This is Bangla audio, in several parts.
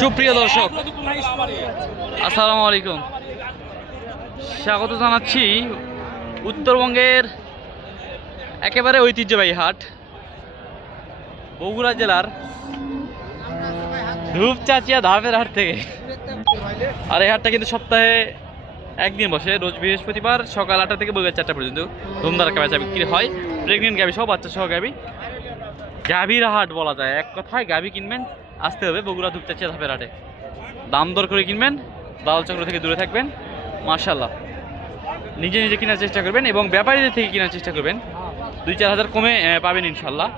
সুপ্রিয় দর্শক, আসসালামু আলাইকুম। স্বাগত জানাচ্ছি উত্তরবঙ্গের একেবারে ঐতিহ্যবাহী হাট, বগুড়া জেলার ধূপচাচিয়া ধাপের হাট থেকে। আর এই হাটটা কিন্তু সপ্তাহে একদিন বসে, রোজ বৃহস্পতিবার সকাল 8টা থেকে বিকেল 4টা পর্যন্ত ধুমধারাক্কা বেচা বিক্রি হয়। প্রেগনেন্ট গাভি সহ, বাচ্চা সহ গাভি, গাভীর হাট বলা যায়। এক কথায় গাভি কিনবেন আসতে হবে বগুড়া ধূপচাচিয়া ধাপের হাটে। দাম দর করে কিনবেন, দালাল চক্র থেকে দূরে থাকবেন। মাশাআল্লাহ, নিজে নিজে কেনার চেষ্টা করবেন এবং ব্যাপারীদের থেকে কেনার চেষ্টা করবেন। 2-4 হাজার কমে পাবেন ইনশাল্লাহ।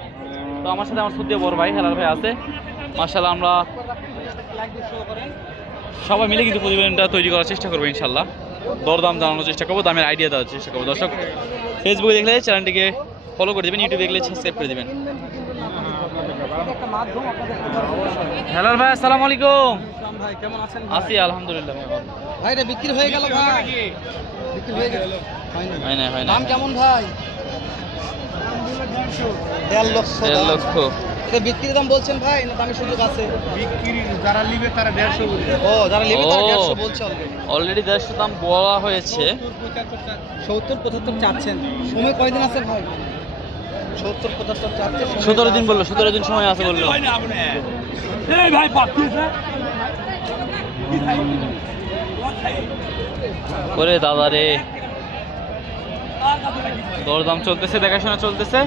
তো আমার সাথে আমার সত্যি বড় ভাই হেলাল ভাই আছে। মাশাআল্লাহ, আমরা সবাই মিলে কিন্তু প্রতিবেদনটা তৈরি করার চেষ্টা করবো ইনশাল্লাহ। দরদাম জানানোর চেষ্টা করবো, দামের আইডিয়া দেওয়ার চেষ্টা করবো। দর্শক, ফেসবুকে দেখলে চ্যানেলটিকে ফলো করে দেবেন, ইউটিউবে দেখলে সাবস্ক্রাইব করে দেবেন। হেলাল ভাই, আসসালামু আলাইকুম। ভাই কেমন আছেন? আছি আলহামদুলিল্লাহ ভাই। ভাই এটা বিক্রি হয়ে গেল ভাই, বিক্রি হয়ে গেল। হয় না। দাম কেমন ভাই? 1.5 লক্ষ। 1.5 লক্ষ। এটা বিক্রির দাম বলছেন ভাই, না দামের সুযোগ আছে? বিক্রি যারা নিবে তারা 150 বলছে। ও, যারা নিবে তারা 150 বলছে অলরেডি 150 দাম বলা হয়েছে। 70-75 চাচ্ছেন। সময় কয়দিন আছে ভাই? 70-75 চাচ্ছে। 17 দিন বললো, 17 দিন সময় আছে বললো। এই ভাই পাঠিয়েছে করে দাদা রে, দরদাম চলতেছে, দেখাশোনা চলতেছে।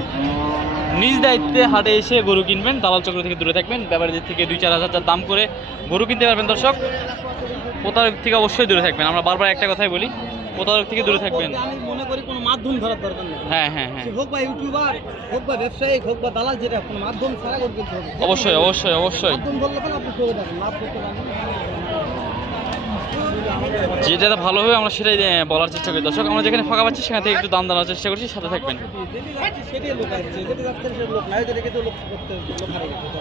নিজ দায়িত্বে হাটে এসে গরু কিনবেন, দালাল চক্র থেকে দূরে থাকবেন। ব্যাপারীদের থেকে 2-4 হাজার দাম করে গরু কিনতে পারবেন। দর্শক, প্রতারক থেকে অবশ্যই দূরে থাকবেন। আমরা বারবার একটা কথাই বলি, প্রতারক থেকে দূরে থাকবেন। আমি মনে করি কোনো মাধ্যম ধরার দরকার নেই। হ্যাঁ, হোক বা ইউটিউবার, হোক বা ব্যবসায়িক, হোক বা দালাল, যেটা কোনো মাধ্যম ছাড়া গরু কিনতে হবে। অবশ্যই। মাধ্যম ধরলে কেন আপনি করে দেবেন, লাভ করতে পারবেন। যেটা ভালো হবে আমরা সেটাই বলার চেষ্টা করি। দর্শক, আমরা যেখানে ফাঁকা পাচ্ছি সেখান থেকে একটু দাম জানার চেষ্টা করছি, সাথে থাকবেন। সেটাই লোক আসছে, যেটা যাচ্ছে সে লোক নাই, যেটা কিন্তু লোক করতে লোক হারিয়ে গেছে।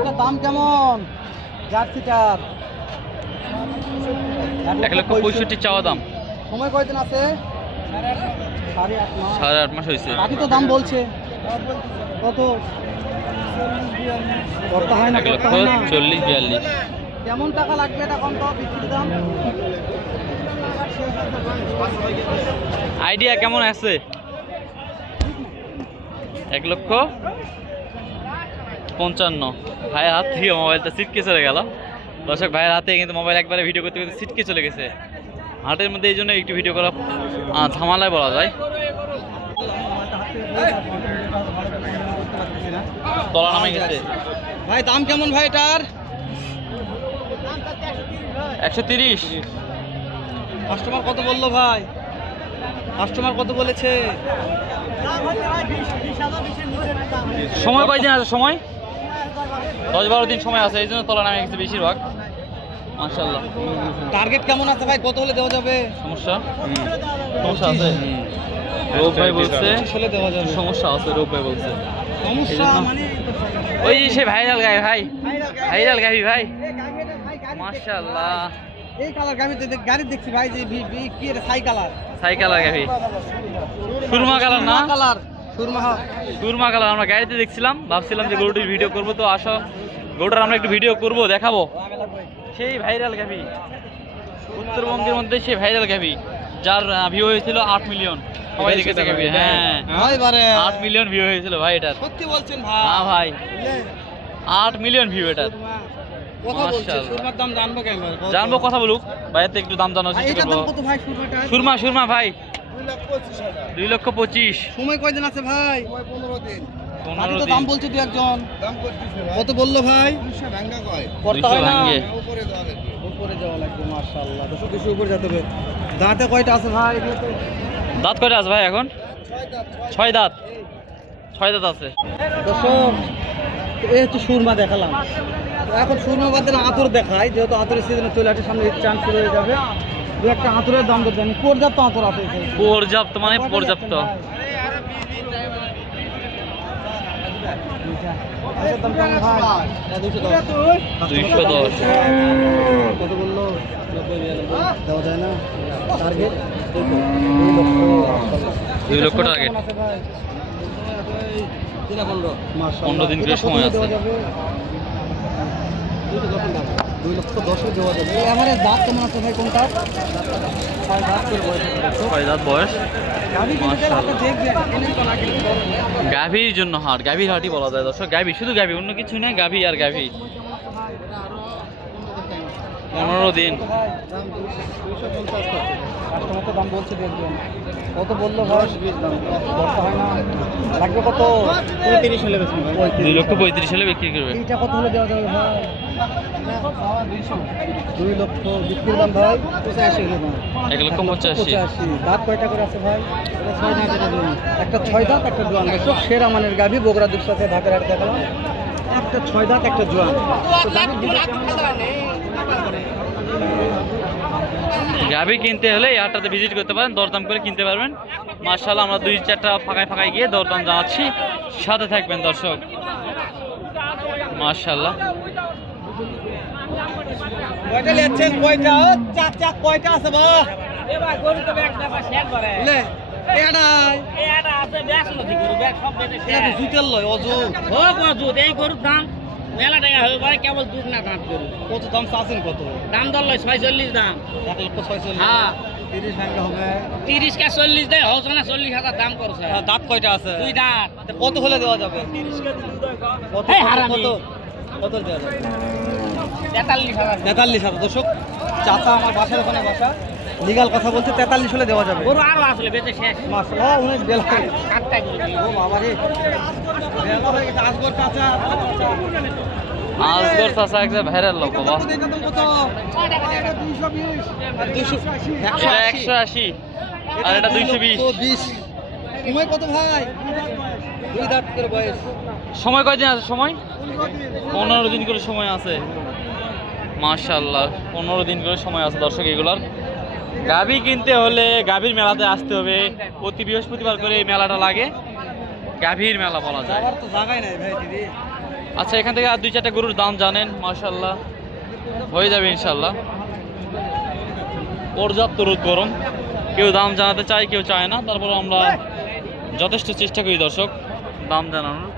এটা দাম কেমন? জার্সিটার 1,65,000 চাওয়া দাম। সময় কয়দিন আছে? 8.5 মাস হয়েছে। বাকি তো দাম বলছে কত? করতে হয় না, 1,40,42। কেমন টাকা লাগবে এটা কম তো? বিক্রির দাম আইডিয়া কেমন আছে? 1,55,000। ভাইয়ের হাত থেকে মোবাইলটা ছিটকে চলে গেল। দর্শক, ভাইয়ের হাতে কিন্তু মোবাইল একবারে ভিডিও করতে করতে ছিটকে চলে গেছে হাটের মধ্যে। এই জন্য একটু ভিডিও করা ঝামেলায় বলা যায়। তলা নামে গেছে। ভাই দাম কেমন ভাই এটার? 130। কাস্টমার কত বললো ভাই? কাস্টমার কত বলেছে? সময় কয়দিন আছে? সময় 10-12 দিন সময় আছে, এই জন্য তলা নামে গেছে বেশিরভাগ। মাশাআল্লাহ। টার্গেট কেমন আছে ভাই? কত হলে দেওয়া যাবে? সমস্যা আছে। রূপ ভাই বলছে হলে দেওয়া যাবে। সমস্যা আছে, রূপ ভাই বলছে। সমস্যা মানে ওই যে সে ভাইরাল গাই ভাই, ভাইরাল গাবি ভাই। মাশাআল্লাহ, এই কালার গাড়ি দেখছি ভাই, যে কি এটা সাইকেলার গাবি, সুরমা কালার না? Colour Surma colour. আমরা গাড়িতে দেখছিলাম, ভাবছিলাম যে গরুটির ভিডিও করবো, তো আসো গরুটার আমরা একটু ভিডিও করবো, দেখাবো। সেই ভাইরাল গাবি, উত্তরবঙ্গের মধ্যে সেই ভাইরাল গাবি, যার ভিউ হয়েছিল 8 মিলিয়ন। সবাই দেখেছে গাবি। হ্যাঁ, 8 মিলিয়ন ভিউ হয়েছিল ভাই এটার। সত্যি বলছেন ভাই? হ্যাঁ ভাই, 8 মিলিয়ন ভিউ এটার। জানবো, কথা বলুক ভাইয়ের থেকে, একটু দাম জানার চেষ্টা করবো। সুরমা ভাই 2,25,000। সময় কয়দিন আছে ভাই? 15 দিন। দাম বলছে দু একজন। কত বললো ভাই? 200 ভাঙিয়ে উপরে যাওয়া লাগবে। মাশাআল্লাহ, 200 উপরে যেতে হবে। দাঁতে কয়টা আছে ভাই? দাঁত কয়টা আছে ভাই এখন? 6 দাঁত। 6 দাঁত আছে। দর্শক, এই হচ্ছে সুরমা দেখালাম। এখন সুরমা বাদ দিলে আতর দেখায়, যেহেতু আতরের সিজনে চলে আসে, সামনে চান্স শুরু হয়ে যাবে। দু একটা আতরের দাম দেন। পর্যাপ্ত আতর আছে। পর্যাপ্ত মানে পর্যাপ্ত। দাম কেমন ভাই? 210। কত বললো? দেওয়া যায় না। টার্গেট 2 লক্ষ। 2 লক্ষ টার্গেট। মাশাআল্লাহ। 15 দিন করে এটা কত সময় হলে আছে। দেওয়া যাবে? 2,10,000 দেওয়া যাবে। এবারে দাঁত কেমন আছে ভাই কোনটা? 6 দাঁত করে বয়স আছে। 6 দাঁত বয়স। গাভী কিনতে গেলে আপনি দেখবেন, কিনে তো না কিনতে পারবেন না। গাভীর জন্য হাট, গাভীর হাটই বলা যায় দর্শক। গাভী, শুধু গাভী, অন্য কিছু নয়, গাভী আর গাভী। 15 দিন। কাস্টমার তো দাম বলছে দেখবেন। কত বললো ভাই? 20 দাম। বলতে হয় না। লাগবে কত? 35 হলে বেশি ভাই। 2,35,000 হলে বিক্রি করবে। এইটা কত হলে দেওয়া যাবে ভাই? 2 লক্ষ বিক্রির দাম ভাই 85 হলে দাম। 1,85,000। 85। দাঁত কয়টা করে আছে ভাই? 6 দাঁত এটা জোয়ান। একটা 6 দাঁত একটা জোয়ান। দর্শক সেরা মানের গাভী বগুড়া দুধ সাথে ঢাকার হাট দেখালাম। একটা 6 দাঁত একটা জোয়ান। তো গাভীর দুধ গাভী কিনতে হলে এই হাটটাতে ভিজিট করতে পারেন, দরদাম করে কিনতে পারবেন। মার্শাল্লাহ, আমরা 2-4টা ফাঁকায় ফাঁকায় গিয়ে দরদাম জানাচ্ছি, সাথে থাকবেন দর্শক। মার্শাল্লাহ, কয়টা নিচ্ছেন? কয়টা? চাচা কয়টা আছে বা? এবার গরু তো ব্যাগ দেবা শেয়ার করে লে এটাই এটা আছে ব্যাগ নথি গরু ব্যাগ সব বেঁচে এটা তো জুতের লয় অজুত। হোক মজুদ এই গরুর দাম মেলা টাকা হয়ে পারে কেবল দুধ না দাঁত গরু কত দাম চাচ্ছেন কত? দাম দর লয় 46 দাম 1,46,000। হ্যাঁ 30 ভাঙলে হবে। 30 কে 40 দেয় হচ্ছে না 40,000 দাম করছে আর দাঁত কয়টা আছে? 2 দাঁত তা কত হলে দেওয়া যাবে? কত এই হারামি। কত কত দেওয়া যাবে? 43,000 43,000। দর্শক চাচা আমার বাসার ওখানে বাসা, লিগাল কথা বলছে 43 হলে দেওয়া যাবে। গরু আরো আসলে বেঁচে শেষ মাশাআল্লাহ অনেক বেলা। কাটটা গরু দিয়ে। ও বাবা রে, বেলা হয়ে গেছে। আসগর চাচা আজগর চাচা একটা ভাইরাল লোক বাবা। কত এটা তো কত? 220 আর 280 এটা 180 আর এটা 220। 220। সময় কত ভাই? 2 দাঁত করে বয়স। সময় কয়দিন আছে? সময় 15 দিন করে সময় আছে। মাশাআল্লাহ, 15 দিন করে সময় আছে দর্শক। এগুলার গাভী কিনতে হলে গাভীর মেলাতে আসতে হবে। প্রতি বৃহস্পতিবার করে এই মেলাটা লাগে, গাভীর মেলা বলা যায়। যাওয়ার তো জায়গায় নাই ভাই দিদি। আচ্ছা, এখান থেকে আর 2-4টা গরুর দাম জানেন। মাশাআল্লাহ, হয়ে যাবে ইনশাআল্লাহ। পর্যাপ্ত রোদ গরম, কেউ দাম জানাতে চায়, কেউ চায় না। তারপর আমরা যথেষ্ট চেষ্টা করি দর্শক দাম জানানোর।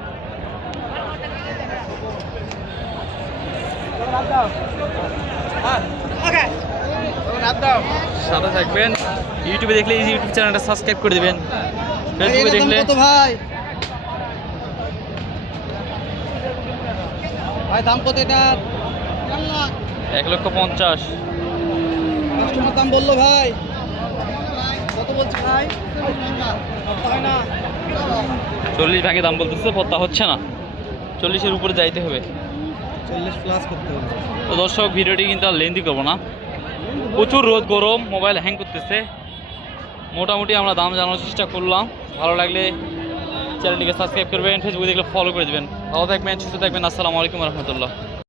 সাথে থাকবেন। ইউটিউবে দেখলে এই ইউটিউব চ্যানেলটা সাবস্ক্রাইব করে দিবেন। ফেসবুকে এটার দাম দেখলে কত ভাই? ভাই দাম কত এটার? 1,50,000। কাস্টমার দাম বললো ভাই। কত বলছে ভাই? কত হয় না? 40 ভাগে দাম বলতেছে, পত্তা হচ্ছে না। 40-এর উপরে যাইতে হবে। 40 প্লাস করতে হবে। তো দর্শক, ভিডিওটি কিন্তু আর লেন্দি করবো না, প্রচুর রোদ গরম, মোবাইল হ্যাং করতেছে। মোটামুটি আমরা দাম জানানোর চেষ্টা করলাম। ভালো লাগলে চ্যানেলটিকে সাবস্ক্রাইব করবেন, ফেসবুকে দেখলে ফলো করে দেবেন। ভালো থাকবেন, সুস্থ থাকবেন। আসসালামু আলাইকুম রহমতুল্লাহ।